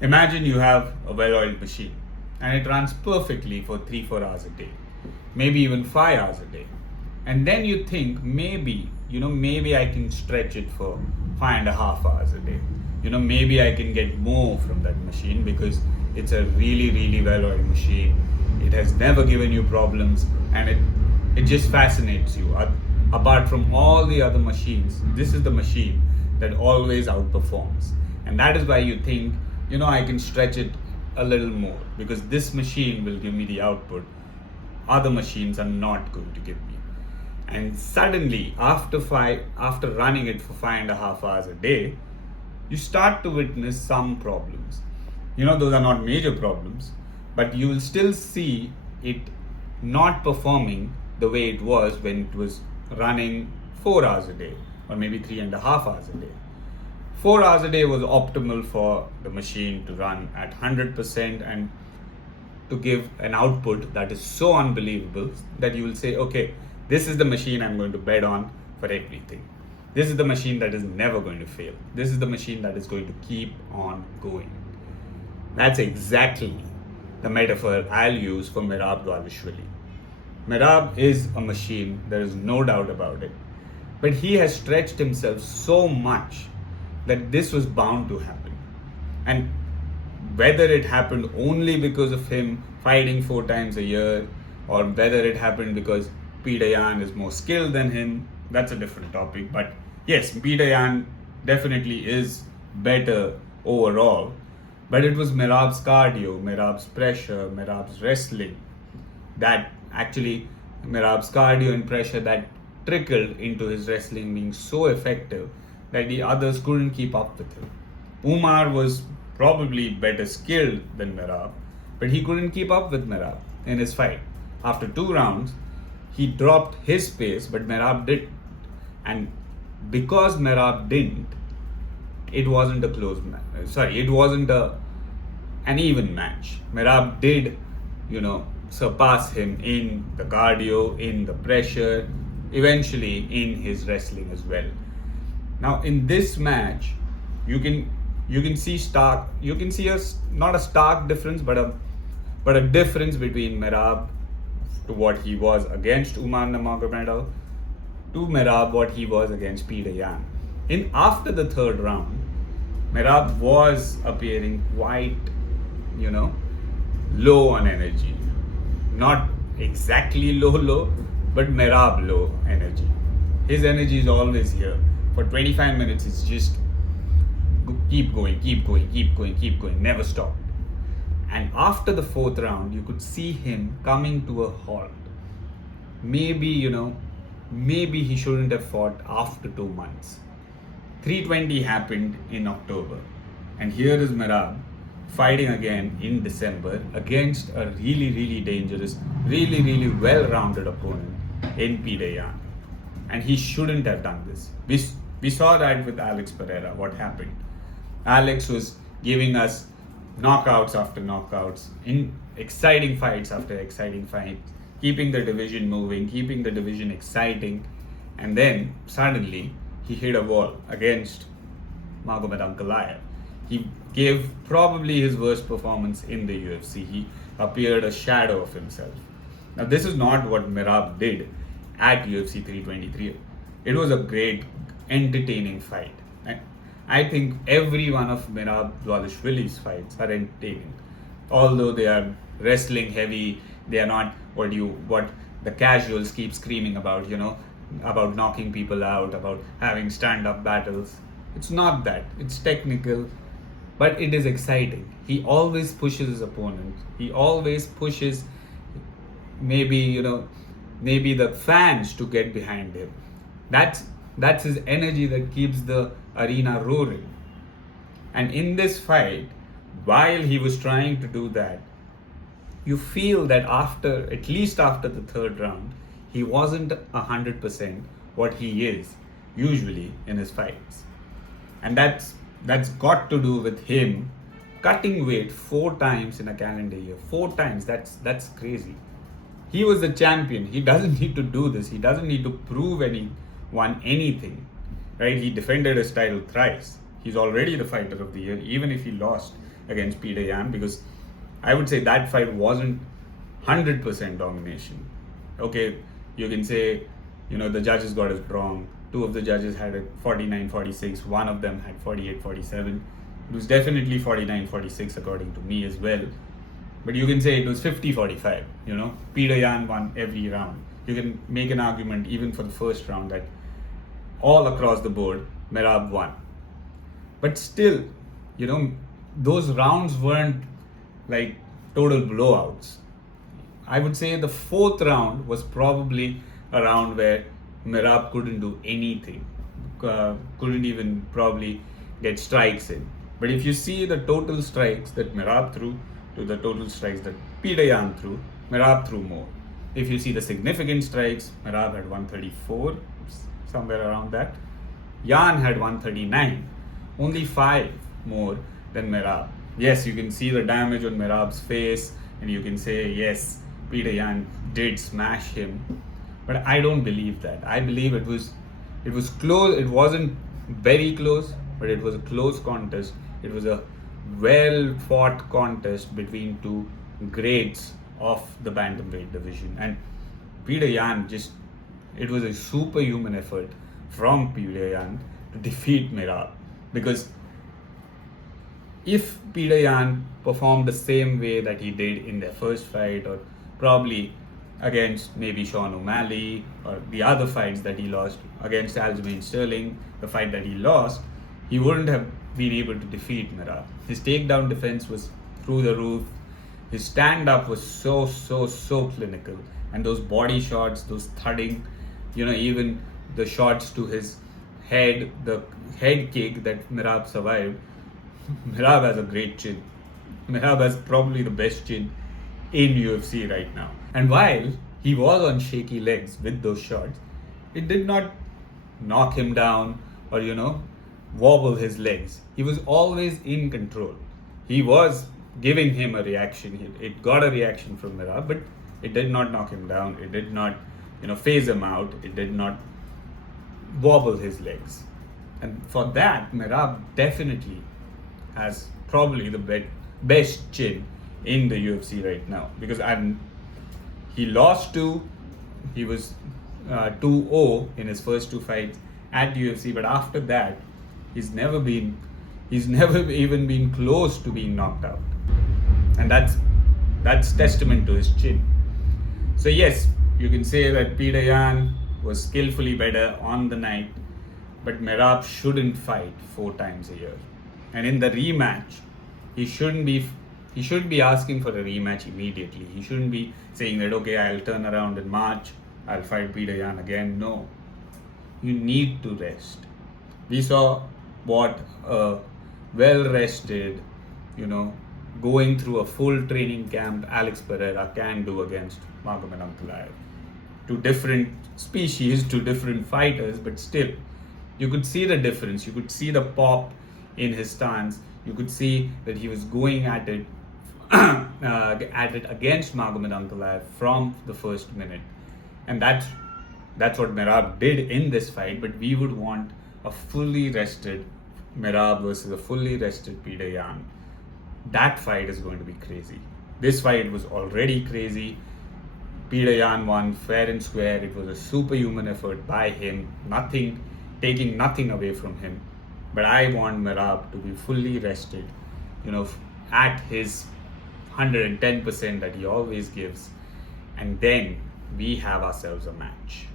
Imagine you have a well-oiled machine and it runs perfectly for 3-4 hours a day, maybe even 5 hours a day. And then you think maybe I can stretch it for 5.5 hours a day. Maybe I can get more from that machine because it's a really, really well-oiled machine. It has never given you problems and it just fascinates you. Apart from all the other machines, this is the machine that always outperforms. And that is why you think, I can stretch it a little more because this machine will give me the output other machines are not going to give me. And suddenly, after running it for 5.5 hours a day, you start to witness some problems. Those are not major problems, but you will still see it not performing the way it was when it was running 4 hours a day, or maybe 3.5 hours a day. 4 hours a day was optimal for the machine to run at 100% and to give an output that is so unbelievable that you will say, okay, this is the machine I'm going to bet on for everything. This is the machine that is never going to fail. This is the machine that is going to keep on going. That's exactly the metaphor I'll use for Merab Dvalishvili. Merab is a machine, there is no doubt about it. But he has stretched himself so much that this was bound to happen. And whether it happened only because of him fighting 4 times a year, or whether it happened because Peter Yan is more skilled than him, that's a different topic. But yes, Peter Yan definitely is better overall. But it was Merab's cardio, Merab's pressure, Merab's wrestling that actually Merab's cardio and pressure that trickled into his wrestling being so effective that the others couldn't keep up with him. Umar was probably better skilled than Merab, but he couldn't keep up with Merab in his fight. After 2 rounds, he dropped his pace, but Merab did. And because Merab didn't, it wasn't a close match. It wasn't an even match. Merab did, surpass him in the cardio, in the pressure, eventually in his wrestling as well. Now in this match, you can see not a stark difference, but a difference between Merab to what he was against Umar Nurmagomedov to Merab what he was against Peter Yan. After the 3rd round, Merab was appearing quite, low on energy. Not exactly low, but Merab low energy. His energy is always here. For 25 minutes, it's just keep going, never stop. And after the 4th round, you could see him coming to a halt. Maybe he shouldn't have fought after 2 months. 320 happened in October. And here is Merab fighting again in December against a really, really dangerous, really, really well-rounded opponent in Peter Yan. And he shouldn't have done this. We saw that with Alex Pereira, what happened. Alex was giving us knockouts after knockouts, in exciting fights after exciting fights, keeping the division moving, keeping the division exciting, and then suddenly he hit a wall against Magomed Ankalaev. He gave probably his worst performance in the UFC. He appeared a shadow of himself. Now this is not what Merab did at UFC 323. It was a great, entertaining fight. I think every one of Merab Dvalishvili's fights are entertaining. Although they are wrestling heavy, they are not what the casuals keep screaming about, about knocking people out, about having stand-up battles. It's not that. It's technical, but it is exciting. He always pushes his opponent. He always pushes maybe the fans to get behind him. That's his energy that keeps the arena roaring. And in this fight, while he was trying to do that, you feel that at least after the 3rd round, he wasn't 100% what he is usually in his fights. And that's got to do with him cutting weight 4 times in a calendar year. 4 times, that's crazy. He was the champion. He doesn't need to do this. He doesn't need to prove anyone anything, right? He defended his title thrice. He's already the fighter of the year, even if he lost against Peter Yan, because I would say that fight wasn't 100% domination. Okay, you can say, the judges got it wrong. Two of the judges had it 49-46, one of them had 48-47. It was definitely 49-46 according to me as well. But you can say it was 50-45, Peter Yan won every round. You can make an argument even for the first round that all across the board, Merab won. But still, those rounds weren't like total blowouts. I would say the fourth round was probably a round where Merab couldn't do anything, couldn't even probably get strikes in. But if you see the total strikes that Merab threw to the total strikes that Peter Yan threw, Merab threw more. If you see the significant strikes, Merab had 134, somewhere around that. Yan had 139, only 5 more than Merab. Yes, you can see the damage on Merab's face, and you can say, yes, Peter Yan did smash him. But I don't believe that. I believe it was close. It wasn't very close, but it was a close contest. It was a well-fought contest between two greats of the bantamweight division. And Peter Yan it was a superhuman effort from Peter Yan to defeat Merab. Because if Peter Yan performed the same way that he did in their first fight, or probably against maybe Sean O'Malley, or the other fights that he lost against Aljamain Sterling, the fight that he lost, he wouldn't have been able to defeat Merab. His takedown defense was through the roof. His stand-up was so clinical. And those body shots, those thudding, even the shots to his head, the head kick that Merab survived. Merab has a great chin. Merab has probably the best chin in UFC right now. And while he was on shaky legs with those shots, it did not knock him down or, wobble his legs. He was always in control. He was giving him a reaction. It got a reaction from Merab, but it did not knock him down. It did not, phase him out. It did not wobble his legs. And for that, Merab definitely has probably the best chin in the UFC right now. Because he lost he was 2-0 in his first 2 fights at UFC, but after that, he's never even been close to being knocked out. And that's testament to his chin. So yes, you can say that Peter Yan was skillfully better on the night, but Merab shouldn't fight 4 times a year. And in the rematch, he should be asking for a rematch immediately. He shouldn't be saying that, okay, I'll turn around in March, I'll fight Peter Yan again. No. You need to rest. We saw what a well-rested, going through a full training camp Alex Pereira can do against Magomed Ankalaev. 2 different species, 2 different fighters, but still, you could see the difference. You could see the pop in his stance. You could see that he was going at it against Magomed Ankalaev from the first minute. And that's what Merab did in this fight, but we would want a fully rested Merab versus a fully rested Peter Yan. That fight is going to be crazy. This fight was already crazy. Peter Yan won fair and square. It was a superhuman effort by him, taking nothing away from him. But I want Merab to be fully rested, at his 110% that he always gives. And then we have ourselves a match.